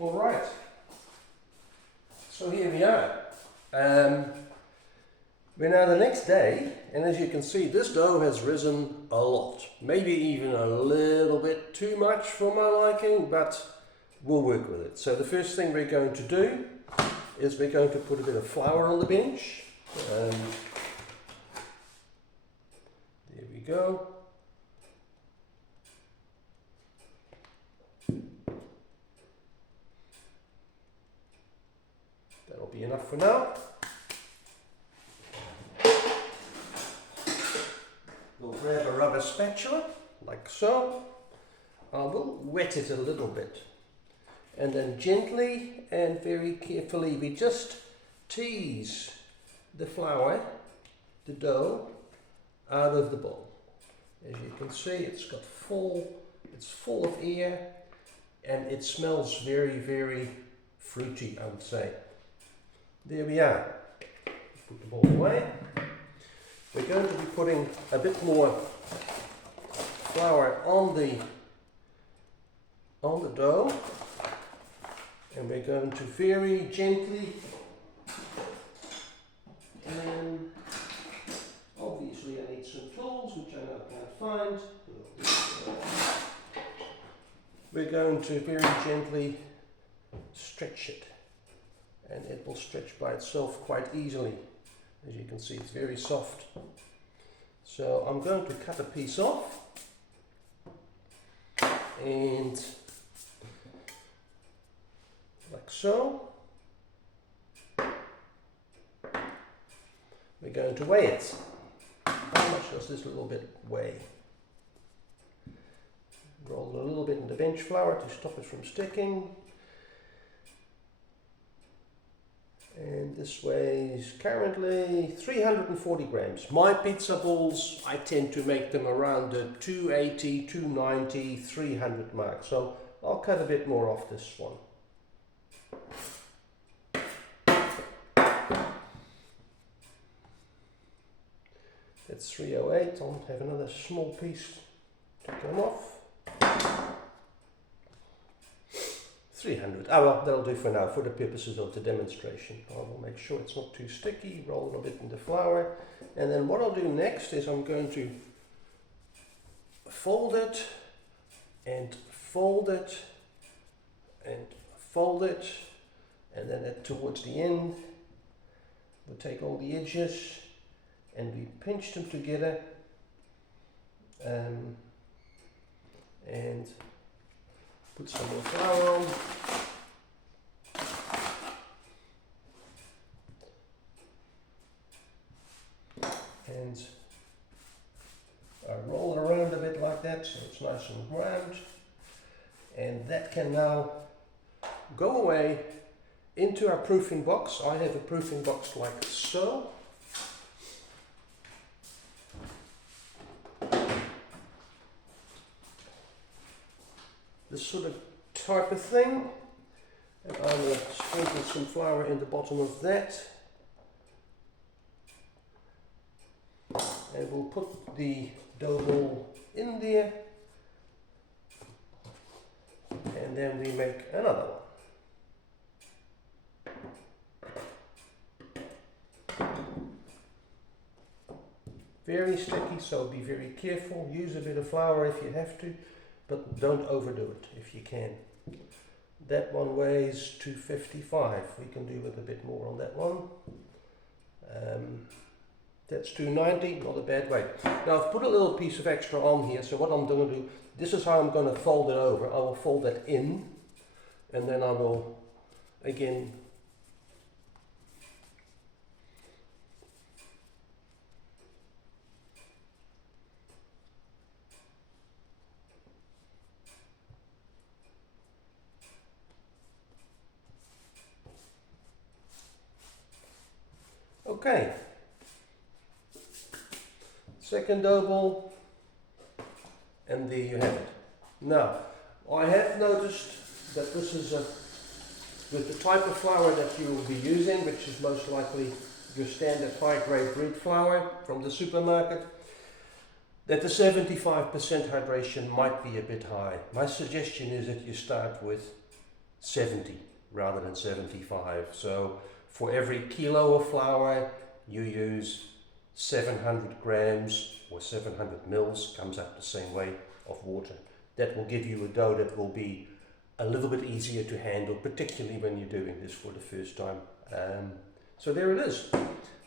All right, so here we are. We're now the next day, and as you can see, this dough has risen a lot. Maybe even a little bit too much for my liking, but we'll work with it. So the first thing we're going to do is we're going to put a bit of flour on the bench. There we go. That'll be enough for now. We'll grab a rubber spatula, like so. I will wet it a little bit. And then gently and very carefully we just tease the flour, the dough, out of the bowl. As you can see, it's full of air, and it smells very, very fruity, I would say. There we are. Put the bowl away. We're going to be putting a bit more flour on the dough, and we're going to very gently, and obviously I need some tools which I now can't find. We're going to very gently stretch it, and it will stretch by itself quite easily. As you can see, it's very soft. So I'm going to cut a piece off, and like so. We're going to weigh it. How much does this little bit weigh? Roll it a little bit in the bench flour to stop it from sticking. And this weighs currently 340 grams. My pizza balls, I tend to make them around the 280, 290, 300 mark. So I'll cut a bit more off this one. That's 308. I'll have another small piece to come off. 300. Ah well, that'll do for now, for the purposes of the demonstration. I will make sure it's not too sticky, roll it a bit in the flour, and then what I'll do next is I'm going to fold it, and fold it, and fold it, and then towards the end, we'll take all the edges, and we pinch them together, and put some more flour on. And I roll it around a bit like that so it's nice and round. And that can now go away into our proofing box. I have a proofing box like so. This sort of type of thing, and I will sprinkle some flour in the bottom of that, and we'll put the dough ball in there, and then we make another one. Very sticky, so be very careful. Use a bit of flour if you have to, but don't overdo it if you can. That one weighs 255. We can do with a bit more on that one. That's 290, not a bad weight. Now I've put a little piece of extra on here, so what I'm going to do, this is how I'm going to fold it over. I will fold that in, and then I will again okay. Second dough ball, and there you have it. Now, I have noticed that this is with the type of flour that you will be using, which is most likely your standard high-grade bread flour from the supermarket, that the 75% hydration might be a bit high. My suggestion is that you start with 70 rather than 75. So for every kilo of flour you use 700 grams or 700 mils, comes up the same way, of water. That will give you a dough that will be a little bit easier to handle, particularly when you're doing this for the first time. So there it is.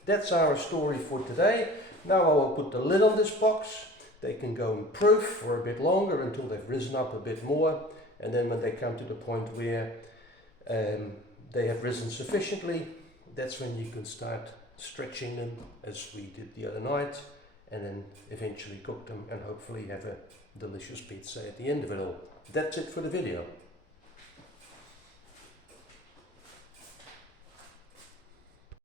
That's our story for today. Now I will put the lid on this box. They can go in proof for a bit longer until they've risen up a bit more, and then when they come to the point where they have risen sufficiently, that's when you can start stretching them as we did the other night, and then eventually cook them and hopefully have a delicious pizza at the end of it all. That's it for the video.